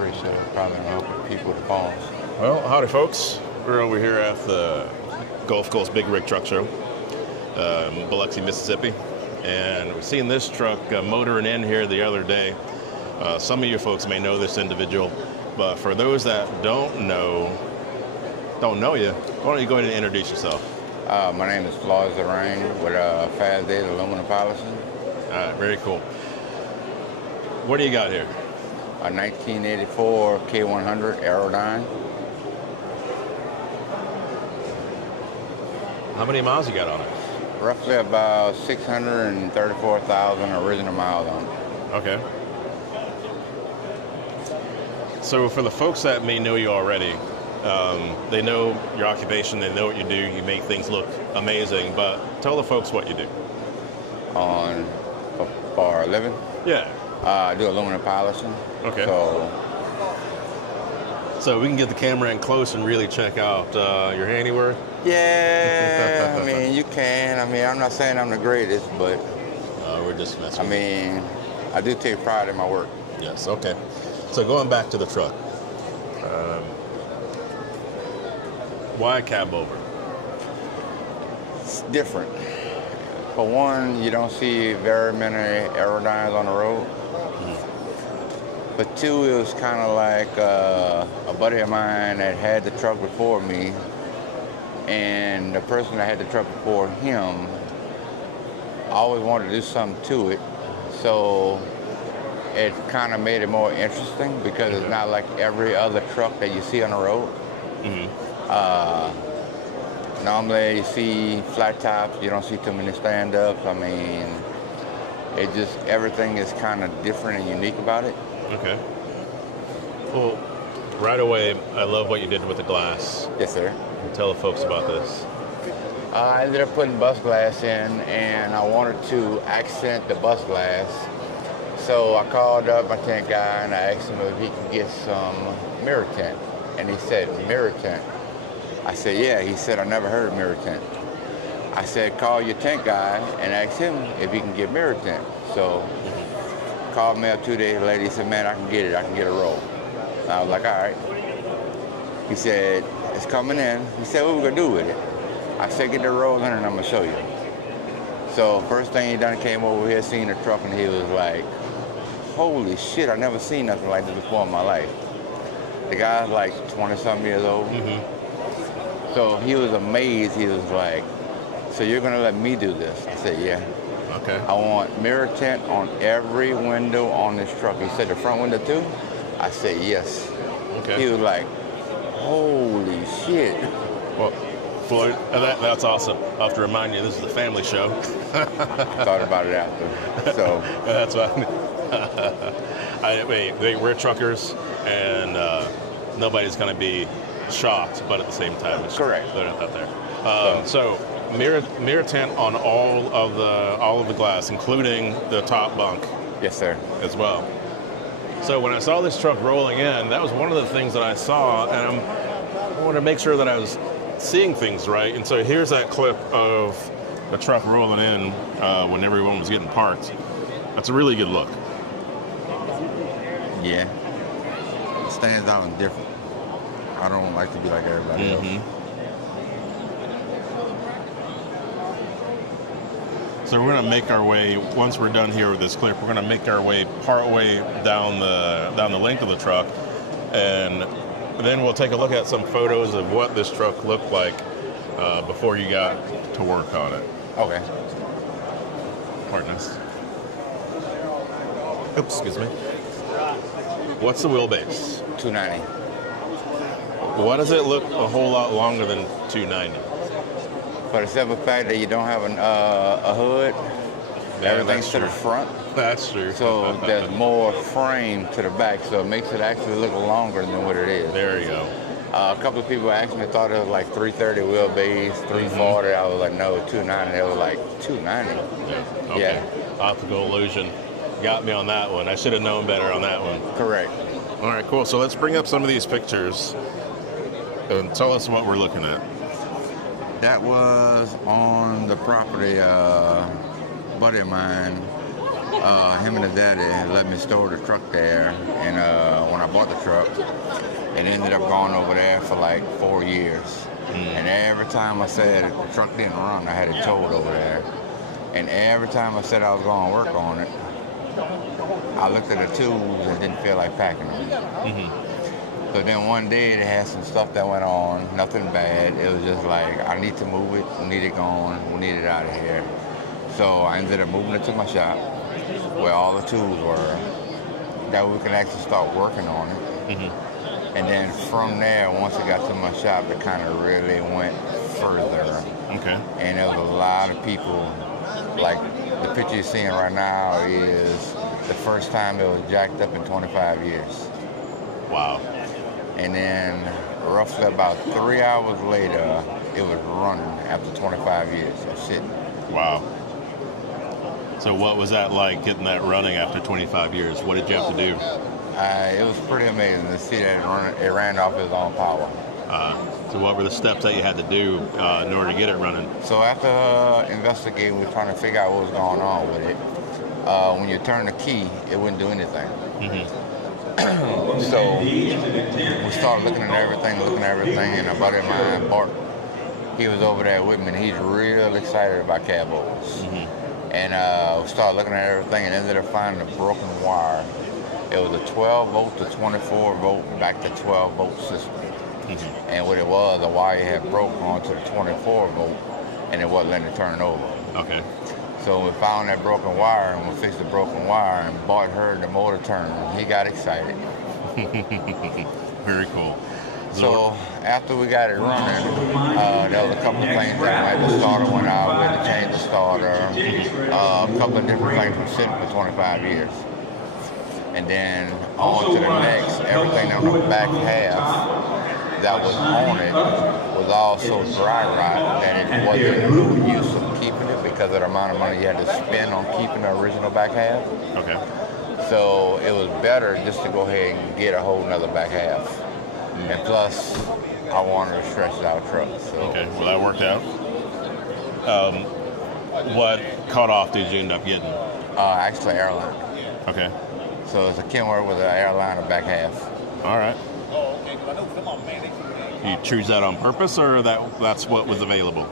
pretty sure probably gonna open people to phones. Well, howdy folks. We're over here at the Gulf Coast Big Rig Truck Show, Biloxi, Mississippi. And we've seen this truck motoring in here the other day. Some of you folks may know this individual, but for those that don't know you, why don't you go ahead and introduce yourself? My name is Floyd with Fazdays Aluminum Polishing. All right, very cool. What do you got here? A 1984 K100 Aerodyne. How many miles you got on it? Roughly about 634,000 original miles on it. Okay. So for the folks that may know you already, they know your occupation, they know what you do, you make things look amazing, but tell the folks what you do. For a living? Yeah. I do aluminum polishing. Okay. So we can get the camera in close and really check out your handiwork? Yeah, I mean, you can. I mean, I'm not saying I'm the greatest, but... we're just messing. I mean, I do take pride in my work. Yes, okay. So going back to the truck. Why cabover? It's different. For one, you don't see very many Aerodynes on the road. But two, it was kind of like a buddy of mine that had the truck before me, and the person that had the truck before him always wanted to do something to it. So it kind of made it more interesting because it's not like every other truck that you see on the road. Normally you see flat tops, you don't see too many stand-ups. I mean, it just, everything is kind of different and unique about it. Okay. Well, right away, I love what you did with the glass. Yes, sir. Tell the folks about this. I ended up putting bus glass in, and I wanted to accent the bus glass. So I called up my tint guy, and I asked him if he could get some mirror tint. And he said, mirror tint? I said, yeah. He said, I never heard of mirror tint. I said, call your tint guy and ask him if he can get mirror tint. So called me up 2 days later. He said, man, I can get it. I can get a roll. And I was like, all right. He said, it's coming in. He said, what we gonna do with it? I said, get the roll in and I'm gonna show you. So first thing he done, came over here, seen the truck, and he was like, holy shit, I never seen nothing like this before in my life. The guy's like 20-something years old. So he was amazed. He was like, so you're gonna let me do this? I said, yeah. Okay. I want mirror tint on every window on this truck. He said, the front window too? I said, yes. Okay. He was like, holy shit. Well, Floyd, that's awesome. I'll have to remind you, this is a family show. I thought about it after, so. That's fine. We're truckers, and nobody's going to be shocked, but at the same time, it's correct. They're not there. So mirror tint on all of the glass, including the top bunk. Yes, sir. As well. So when I saw this truck rolling in, that was one of the things that I saw, and I wanted to make sure that I was seeing things right. And so here's that clip of the truck rolling in when everyone was getting parked. That's a really good look. Yeah. It stands out and different. I don't like to be like everybody else. So we're going to make our way, once we're done here with this clip, we're going to make our way part way down the length of the truck, and then we'll take a look at some photos of what this truck looked like before you got to work on it. Okay. Pardon us. Oops, excuse me. What's the wheelbase? 290. Why does it look a whole lot longer than 290? For the simple fact that you don't have a hood, everything's to the front. That's true. So there's more frame to the back, so it makes it actually look longer than what it is. There you go. A couple of people asked me, thought it was like 330 wheelbase, 340. I was like, no, 290. They were like, 290? Yeah. Okay. Yeah. Optical illusion. Got me on that one. I should have known better on that one. Correct. All right, cool. So let's bring up some of these pictures and tell us what we're looking at. That was on the property, buddy of mine, him and his daddy let me store the truck there. And when I bought the truck. It ended up going over there for like 4 years. And every time I said the truck didn't run, I had it towed over there. And every time I said I was going to work on it, I looked at the tools and didn't feel like packing them. So then one day they had some stuff that went on, nothing bad. It was just like, I need to move it, we need it gone, we need it out of here. So I ended up moving it to my shop where all the tools were, that we can actually start working on it. And then from there, once it got to my shop, it kind of really went further. And there was a lot of people, like the picture you're seeing right now is the first time it was jacked up in 25 years. Wow. And then roughly about 3 hours later, it was running after 25 years of sitting. Wow. So what was that like, getting that running after 25 years? What did you have to do? It was pretty amazing to see that it ran off its own power. So what were the steps that you had to do in order to get it running? So after investigating, we were trying to figure out what was going on with it. When you turn the key, it wouldn't do anything. So we started looking at everything, and a buddy of mine, Bart, he was over there with me, and he's real excited about cabovers. And we started looking at everything and ended up finding a broken wire. It was a 12 volt to 24 volt back to 12 volt system. And what it was, the wire had broke onto the 24 volt, and it wasn't letting it turn over. So we found that broken wire, and we fixed the broken wire, and Bart heard the motor turn. He got excited. Very cool. So after we got it running, there was a couple of things that went. The starter went out, we had to change the starter, a couple of different things from sitting for 25 years. And then on to the next, everything on the back half that was on it was also dry rot, and it wasn't no use of keeping it because of the amount of money you had to spend on keeping the original back half. So it was better just to go ahead and get a whole nother back half. And plus, I wanted a stretched out truck. So. Well, that worked out. What cutoff did you end up getting? Actually, airline. So it's a Kenworth with an airliner back half. All right. You choose that on purpose, or that's what was available?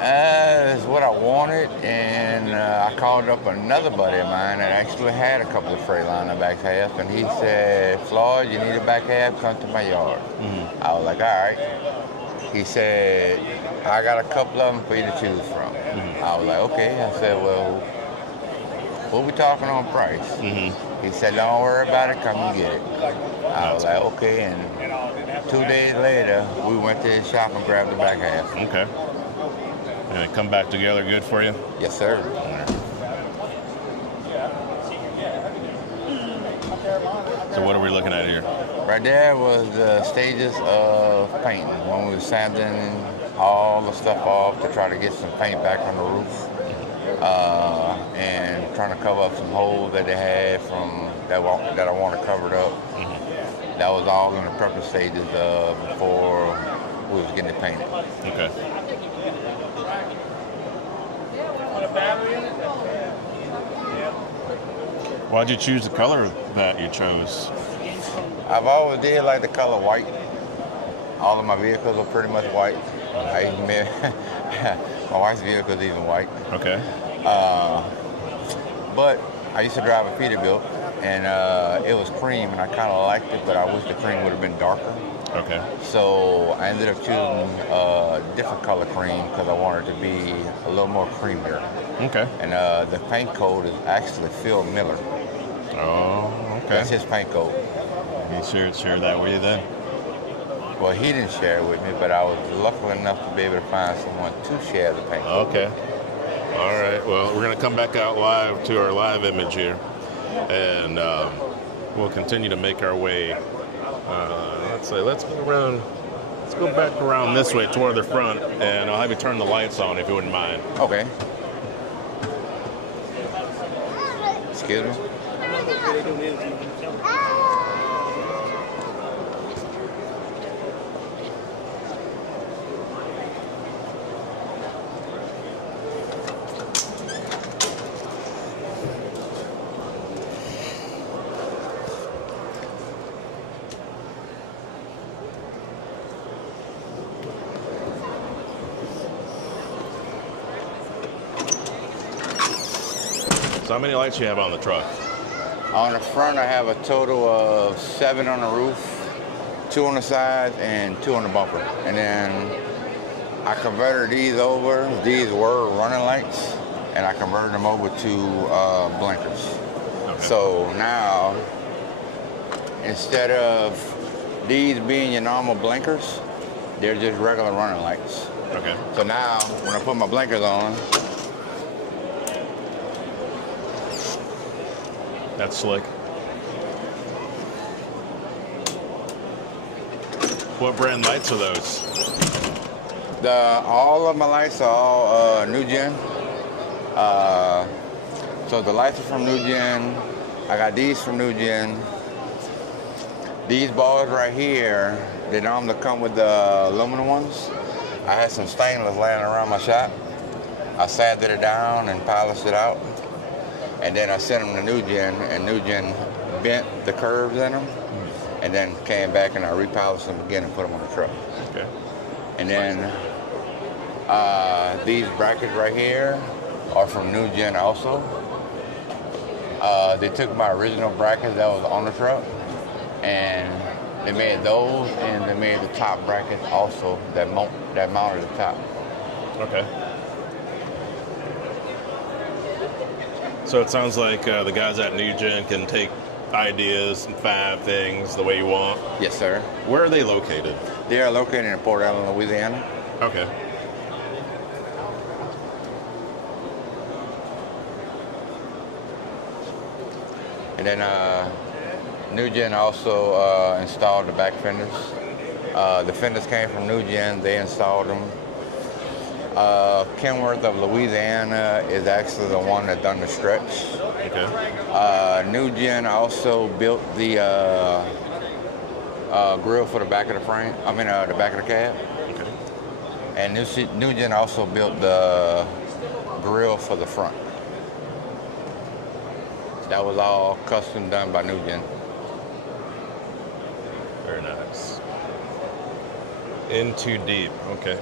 It's what I wanted, and I called up another buddy of mine that actually had a couple of Freightliner back half, and he said, Floyd, you need a back half, come to my yard. I was like, all right. He said, I got a couple of them for you to choose from. I was like, okay. I said, well, what we talking on price? He said, don't worry about it, come and get it. I was like, okay, and 2 days later, we went to his shop and grabbed the back half. And it come back together good for you? Yes, sir. So what are we looking at here? Right there was the stages of painting, when we were sanding all the stuff off to try to get some paint back on the roof. And trying to cover up some holes that they had from that I wanted covered up. That was all in the prepping stages before we was getting it painted. Why did you choose the color that you chose? I've always did like the color white. All of my vehicles are pretty much white. My wife's vehicle is even white. But I used to drive a Peterbilt, and it was cream, and I kind of liked it, but I wish the cream would have been darker. So I ended up choosing a different color cream because I wanted it to be a little more creamier. And the paint code is actually Phil Miller. That's his paint code. He shared that with you then? Well, he didn't share it with me, but I was lucky enough to be able to find someone to share the paint code. All right. Well, we're going to come back out live to our live image here, and we'll continue to make our way. Let's go back around this way toward the front, and I'll have you turn the lights on if you wouldn't mind. Excuse me? So how many lights do you have on the truck? On the front, I have a total of 7 on the roof, 2 on the sides, and 2 on the bumper. And then I converted these over. These were running lights, and I converted them over to blinkers. Okay. So now, instead of these being your normal blinkers, they're just regular running lights. Okay. So now, when I put my blinkers on, that's slick. What brand lights are those? All of my lights are all New Gen. So the lights are from New Gen. I got these from New Gen. These balls right here, they normally come with the aluminum ones. I had some stainless laying around my shop. I sanded it down and polished it out. And then I sent them to New Gen, and New Gen bent the curves in them, and then came back and I repolished them again and put them on the truck. Okay. And then these brackets right here are from New Gen also. They took my original brackets that was on the truck, and they made those, and they made the top brackets also that mounted the top. Okay. So it sounds like the guys at New Gen can take ideas and fab things the way you want. Yes, sir. Where are they located? They are located in Port Allen, Louisiana. Okay. And then New Gen also installed the back fenders. The fenders came from New Gen. They installed them. Kenworth of Louisiana is actually the one that done the stretch. Okay. New Gen also built the grill for the back of the frame. I mean, the back of the cab. Okay. And New Gen also built the grill for the front. That was all custom done by New Gen. Very nice. In too deep. Okay.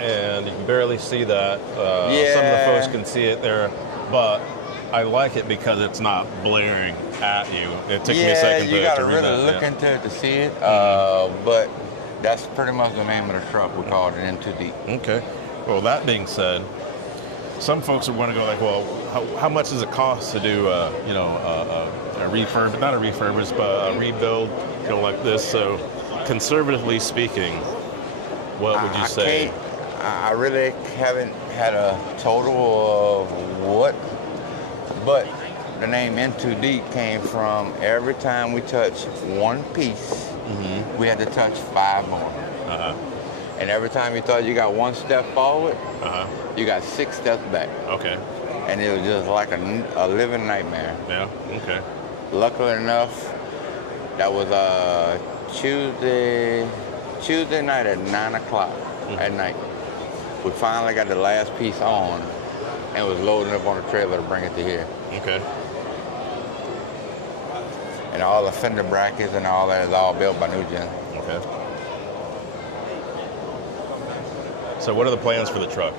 And you can barely see that. Yeah. Some of the folks can see it there, but I like it because it's not blaring at you. It took me a second to you gotta read really that. look into it to see it. But that's pretty much the name of the truck. We called it In Too Deep. Okay. Well, that being said, some folks are going to go like, well, how much does it cost to do, a refurb? Not a refurbish, but a rebuild, like this. So, conservatively speaking, what would you say? I really haven't had a total of what, but the name In Too Deep came from every time we touched one piece, we had to touch 5 more. Uh-huh. And every time you thought you got 1 step forward, you got 6 steps back. Okay. And it was just like a living nightmare. Yeah, okay. Luckily enough, that was Tuesday night at 9 o'clock at night. We finally got the last piece on and was loading up on the trailer to bring it to here. Okay. And all the fender brackets and all that is all built by New Gen. Okay. So what are the plans for the truck?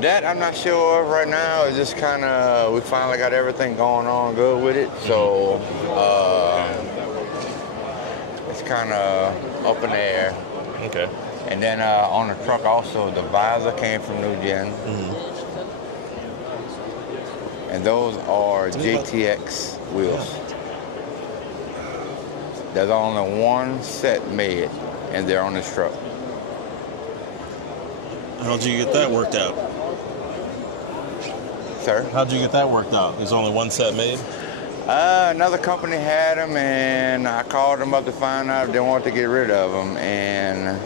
That I'm not sure of right now. It's just kind of, we finally got everything going on good with it. So it's kind of up in the air. Okay. And then on the truck also, the visor came from New Gen. And those are JTX wheels. There's only 1 set made, and they're on this truck. How'd you get that worked out? Sir? How'd you get that worked out? There's only 1 set made? Another company had them, and I called them up to find out if they wanted to get rid of them, and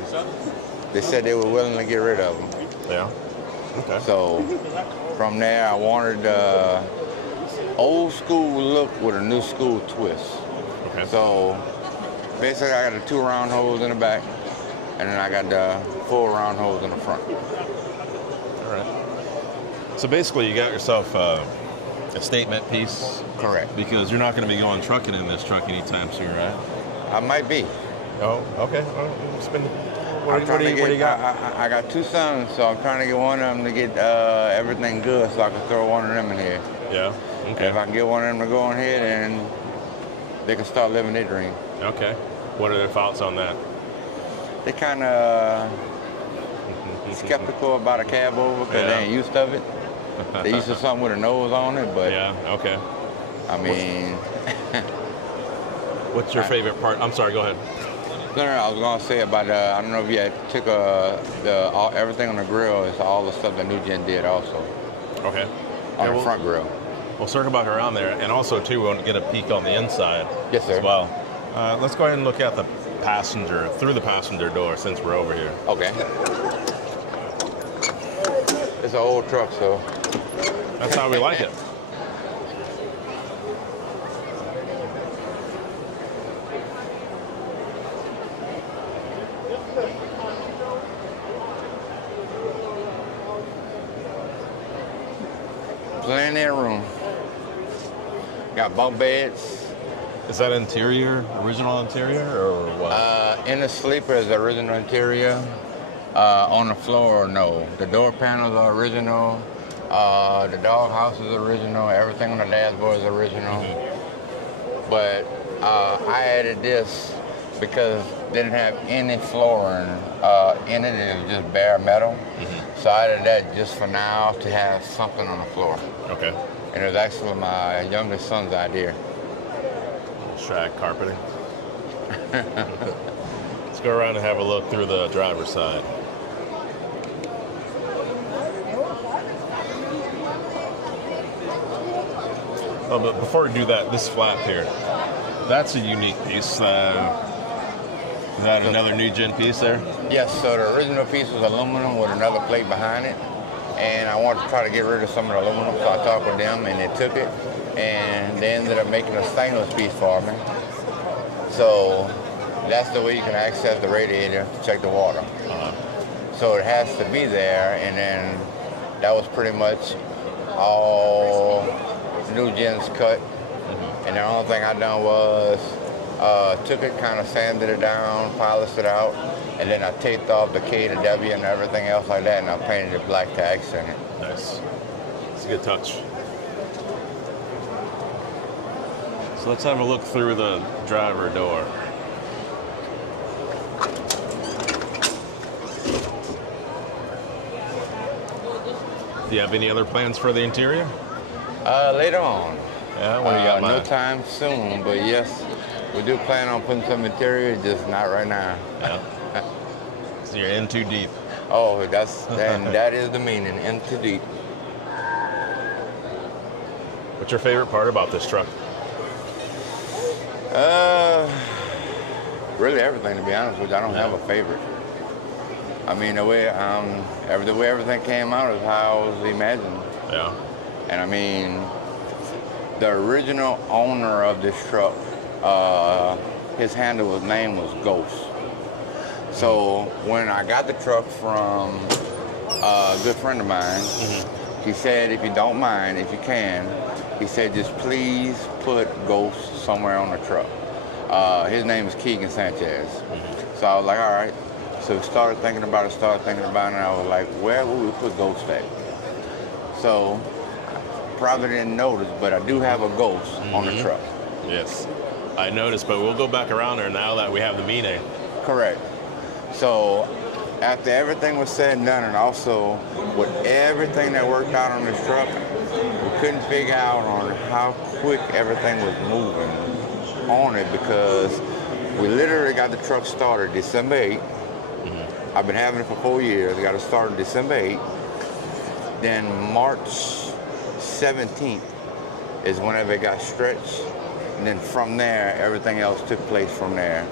they said they were willing to get rid of them. Yeah. Okay. So from there, I wanted the old school look with a new school twist. Okay. So basically, I got the 2 round holes in the back, and then I got the 4 round holes in the front. All right. So basically, you got yourself a statement piece. Correct. Because you're not going to be going trucking in this truck anytime soon, right? I might be. Oh, okay. Well, it's been What do you got? I got two sons, so I'm trying to get one of them to get everything good so I can throw one of them in here. Yeah, okay. And if I can get one of them to go in here, then they can start living their dream. Okay. What are their thoughts on that? They kind of skeptical about a cabover because they ain't used to it. They used to something with a nose on it, but yeah, okay. I mean, what's your favorite part? I'm sorry, go ahead. No, I was gonna say about I don't know if you had took everything on the grill is all the stuff that New Gen did also. Okay. On the front grill. We'll circle back around there, and also too, we'll get a peek on the inside. Yes, sir. As well. Let's go ahead and look at the passenger through the passenger door since we're over here. Okay. It's an old truck, so. That's how we like it. Plenty of room. Got bunk beds. Is that interior, original interior, or what? In the sleeper is the original interior. On the floor, no. The door panels are original. The dog house is original. Everything on the dashboard is original. But I added this because it didn't have any flooring in it. It was just bare metal. So I added that just for now to have something on the floor. Okay. And it was actually my youngest son's idea. Shag carpeting. Let's go around and have a look through the driver's side. Oh, but before we do that, this flap here, that's a unique piece. Is that another New Gen piece there? Yes, so the original piece was aluminum with another plate behind it. And I wanted to try to get rid of some of the aluminum, so I talked with them and they took it. And they ended up making a stainless piece for me. So that's the way you can access the radiator to check the water. So it has to be there, and then that was pretty much all New Gen's cut. And the only thing I done was took it, kind of sanded it down, polished it out, and then I taped off the K to W and everything else like that, and I painted it black to accent it. Nice. It's a good touch. So let's have a look through the driver door. Do you have any other plans for the interior? Later on. Yeah, what do you got? No time soon, but yes, we do plan on putting some interior, just not right now. Yeah. So you're in too deep. Oh, and that is the meaning, in too deep. What's your favorite part about this truck? Really everything, to be honest with you. I don't have a favorite. I mean, the way everything came out is how I was imagining. Yeah. And I mean, the original owner of this truck, his name was Ghost. So when I got the truck from a good friend of mine, he said, if you don't mind, if you can, he said, just please put Ghost somewhere on the truck. His name is Keegan Sanchez. So I was like, all right. So started thinking about it, and I was like, where would we put Ghost at? So probably didn't notice, but I do have a Ghost on the truck. Yes, I noticed, but we'll go back around there now that we have the meaning. Correct. So after everything was said and done, and also with everything that worked out on this truck, we couldn't figure out on how quick everything was moving on it, because we literally got the truck started December 8th. I've been having it for 4 years. I got it started December 8th. Then March 17th is whenever it got stretched. And then from there, everything else took place from there.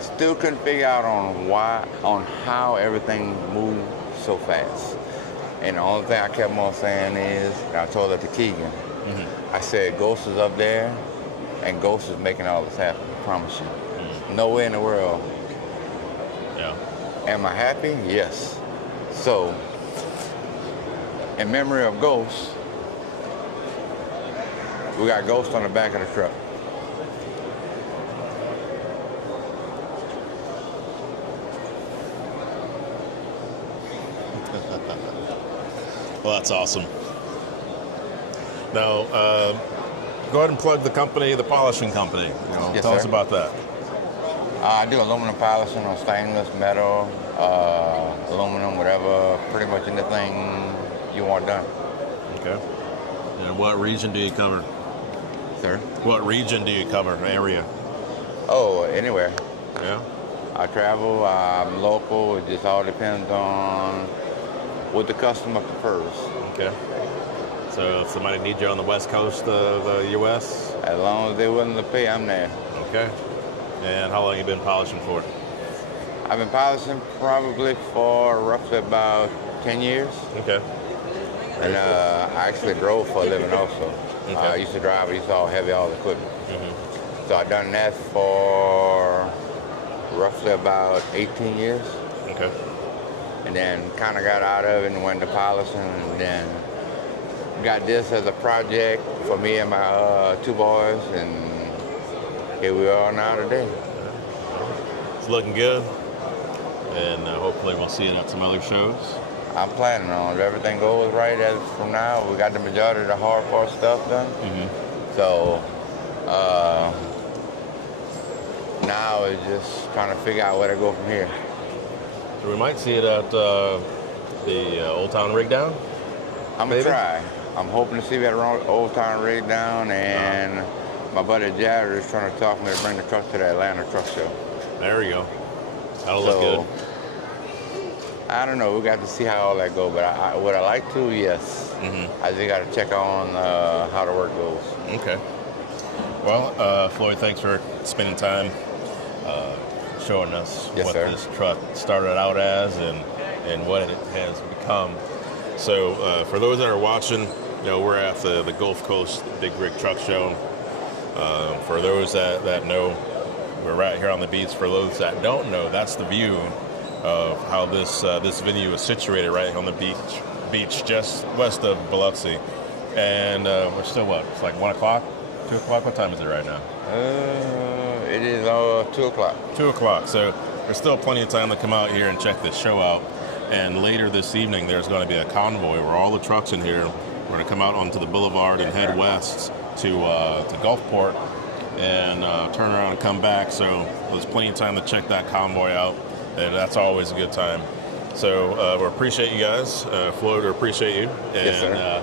Still couldn't figure out on how everything moved so fast. And the only thing I kept on saying is, and I told that to Keegan, I said, Ghost is up there, and Ghost is making all this happen, I promise you. No way in the world. Yeah. Am I happy? Yes. So, in memory of Ghost, we got Ghost on the back of the truck. Well, that's awesome. Now, go ahead and plug the company, the polishing company. Yes, tell us sir. about that. I do aluminum polishing on stainless, metal, aluminum, whatever, pretty much anything you want done. Okay. And what region do you cover? Sir? What region do you cover, area? Oh, anywhere. Yeah. I travel, I'm local, it just all depends on what the customer prefers. Okay. So if somebody needs you on the west coast of the U.S.? As long as they're willing to pay, I'm there. Okay. And how long have you been polishing for? I've been polishing probably for roughly about 10 years. Okay. And I actually drove for a living also. Okay. I used to drive, I used to heavy all the equipment. Mm-hmm. So I've done that for roughly about 18 years. Okay. And then kind of got out of it and went to polishing, and then got this as a project for me and my two boys, and here we are now today. It's looking good, and hopefully we'll see it at some other shows. I'm planning on it. If everything goes right as from now, we got the majority of the hard part stuff done. Mm-hmm. So now it's just trying to figure out where to go from here. So we might see it at the Old Town Rig Down. I'm gonna try. I'm hoping to see that Old Town Rig Down, and my buddy Jared is trying to talk me to bring the truck to the Atlanta truck show. There we go. That'll look good. I don't know. We got to see how all that goes, but would I like to? Yes. Mm-hmm. I just got to check on how the work goes. Okay. Well, Floyd, thanks for spending time showing us what this truck started out as and what it has become. So for those that are watching, we're at the Gulf Coast Big Rig Truck Show. For those that know, we're right here on the beach. For those that don't know, that's the view of how this venue is situated right on the beach just west of Biloxi. And we're still what? It's like 1 o'clock, 2 o'clock. What time is it right now? It is 2 o'clock. 2 o'clock. So there's still plenty of time to come out here and check this show out. And later this evening, there's going to be a convoy where all the trucks in here are going to come out onto the boulevard and head west to Gulfport and turn around and come back. So there's plenty of time to check that convoy out, and that's always a good time. So we appreciate you guys. Floyd, we appreciate you. And, yes, sir.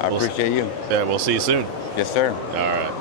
I appreciate you. Yeah, we'll see you soon. Yes, sir. All right.